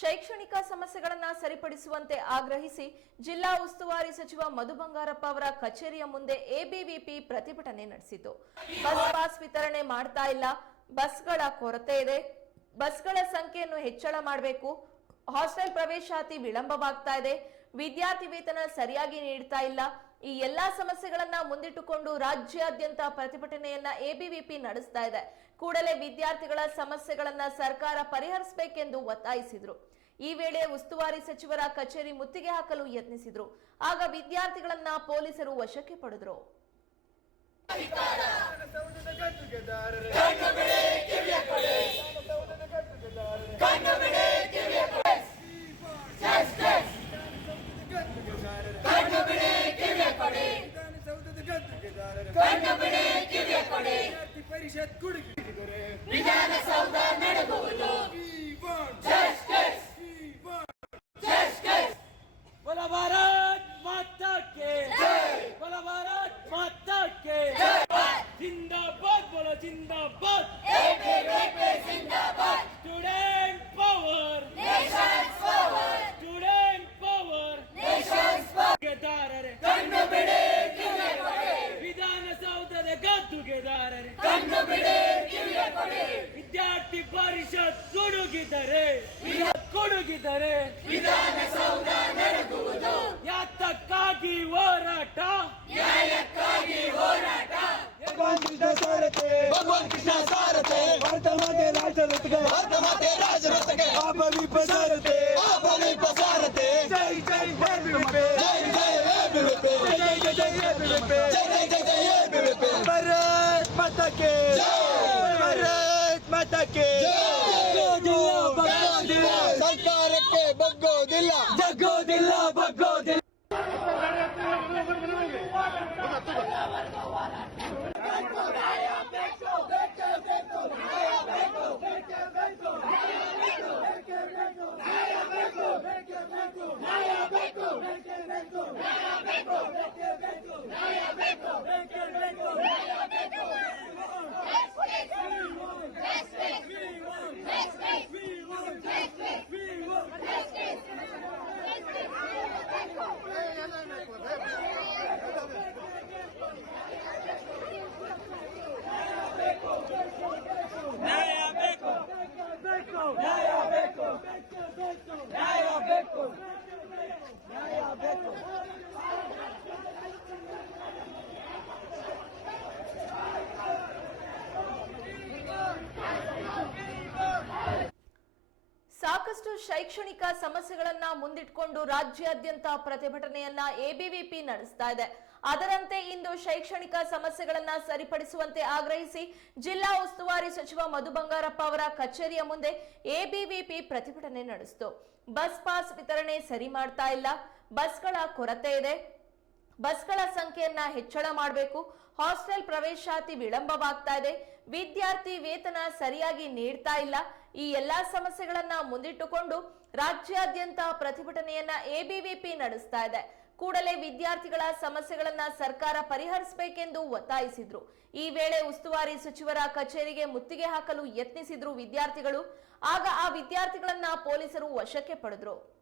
ಶೈಕ್ಷಣಿಕ ಸಮಸ್ಯೆಗಳನ್ನು ಸರಿಪಡಿಸುವಂತೆ ಆಗ್ರಹಿಸಿ ಜಿಲ್ಲಾ ಉಸ್ತುವಾರಿ ಸಚಿವ ಮಧು ಬಂಗಾರಪ್ಪ ಅವರ ಕಚೇರಿಯ ಮುಂದೆ ಎಬಿವಿಪಿ ಪ್ರತಿಭಟನೆ ನಡೆಸಿತು. ಬಸ್ ಪಾಸ್ ವಿತರಣೆ ಮಾಡ್ತಾ ಇಲ್ಲ. ಬಸ್ಗಳ ಕೊರತೆ ಇದೆ. ಬಸ್ಗಳ ಸಂಖ್ಯೆಯನ್ನು ಹೆಚ್ಚಳ ಮಾಡಬೇಕು. ಹಾಸ್ಟೆಲ್ ಪ್ರವೇಶಾತಿ ವಿಳಂಬವಾಗ್ತಾ ಇದೆ. ವಿದ್ಯಾರ್ಥಿ ವೇತನ ಸರಿಯಾಗಿ ನೀಡ್ತಾ ಇಲ್ಲ. ಈ ಎಲ್ಲಾ ಸಮಸ್ಯೆಗಳನ್ನ ಮುಂದಿಟ್ಟುಕೊಂಡು ರಾಜ್ಯಾದ್ಯಂತ ಪ್ರತಿಭಟನೆಯನ್ನ ಎಬಿವಿಪಿ ನಡೆಸ್ತಾ ಇದೆ. ಕೂಡಲೇ ವಿದ್ಯಾರ್ಥಿಗಳ ಸಮಸ್ಯೆಗಳನ್ನ ಸರ್ಕಾರ ಪರಿಹರಿಸಬೇಕೆಂದು ಒತ್ತಾಯಿಸಿದ್ರು. ಈ ವೇಳೆ ಉಸ್ತುವಾರಿ ಸಚಿವರ ಕಚೇರಿ ಮುತ್ತಿಗೆ ಹಾಕಲು ಯತ್ನಿಸಿದ್ರು. ಆಗ ವಿದ್ಯಾರ್ಥಿಗಳನ್ನ ಪೊಲೀಸರು ವಶಕ್ಕೆ ಪಡೆದ್ರು. ಕೊಡಿ ವಿದ್ಯಾರ್ಥಿ ಪರಿಷತ್ ವಿಧಾನಸೌಧ ನಡಗುವುದು ಯಾತಕ್ಕಾಗಿ ಹೋರಾಟ? ಭಗವಾನ್ ಕೃಷ್ಣ ಸಾರಥೆ ಭಗವಾನ್ ಕೃಷ್ಣ ಸಾರಥೆ ಭಾರತ ಮಾತೆ ರಾಜರತ್ಗೆ ಭಾರತ ಮಾತೆ ರಾಜರತ್ಗೆ ಪಾಪ ವಿಪ ಸಾರಥೆ ಪಾಪ ಸಾಕಷ್ಟು ಶೈಕ್ಷಣಿಕ ಸಮಸ್ಯೆಗಳನ್ನ ಮುಂದಿಟ್ಕೊಂಡು ರಾಜ್ಯಾದ್ಯಂತ ಪ್ರತಿಭಟನೆಯನ್ನ ಎಬಿವಿಪಿ ನಡೆಸ್ತಾ ಇದೆ. ಅದರಂತೆ ಇಂದು ಶೈಕ್ಷಣಿಕ ಸಮಸ್ಯೆಗಳನ್ನ ಸರಿಪಡಿಸುವಂತೆ ಆಗ್ರಹಿಸಿ ಜಿಲ್ಲಾ ಉಸ್ತುವಾರಿ ಸಚಿವ ಮಧು ಬಂಗಾರಪ್ಪ ಅವರ ಕಚೇರಿಯ ಮುಂದೆ ಎಬಿವಿಪಿ ಪ್ರತಿಭಟನೆ ನಡೆಸಿತು. ಬಸ್ ಪಾಸ್ ವಿತರಣೆ ಸರಿ ಮಾಡ್ತಾ ಇಲ್ಲ. ಬಸ್ಗಳ ಕೊರತೆ ಇದೆ. ಬಸ್ಗಳ ಸಂಖ್ಯೆಯನ್ನ ಹೆಚ್ಚಳ ಮಾಡಬೇಕು. ಹಾಸ್ಟೆಲ್ ಪ್ರವೇಶಾತಿ ವಿಳಂಬವಾಗ್ತಾ ಇದೆ. ವಿದ್ಯಾರ್ಥಿ ವೇತನ ಸರಿಯಾಗಿ ನೀಡ್ತಾ ಇಲ್ಲ. ಈ ಎಲ್ಲಾ ಸಮಸ್ಯೆಗಳನ್ನ ಮುಂದಿಟ್ಟುಕೊಂಡು ರಾಜ್ಯಾದ್ಯಂತ ಪ್ರತಿಭಟನೆಯನ್ನ ಎಬಿವಿಪಿ ನಡೆಸ್ತಾ ಇದೆ. ಕೂಡಲೇ ವಿದ್ಯಾರ್ಥಿಗಳ ಸಮಸ್ಯೆಗಳನ್ನ ಸರ್ಕಾರ ಪರಿಹರಿಸಬೇಕೆಂದು ಒತ್ತಾಯಿಸಿದ್ರು. ಈ ವೇಳೆ ಉಸ್ತುವಾರಿ ಸಚಿವರ ಕಚೇರಿಗೆ ಮುತ್ತಿಗೆ ಹಾಕಲು ಯತ್ನಿಸಿದ್ರು ವಿದ್ಯಾರ್ಥಿಗಳು. ಆಗ ಆ ವಿದ್ಯಾರ್ಥಿಗಳನ್ನ ಪೊಲೀಸರು ವಶಕ್ಕೆ ಪಡೆದ್ರು.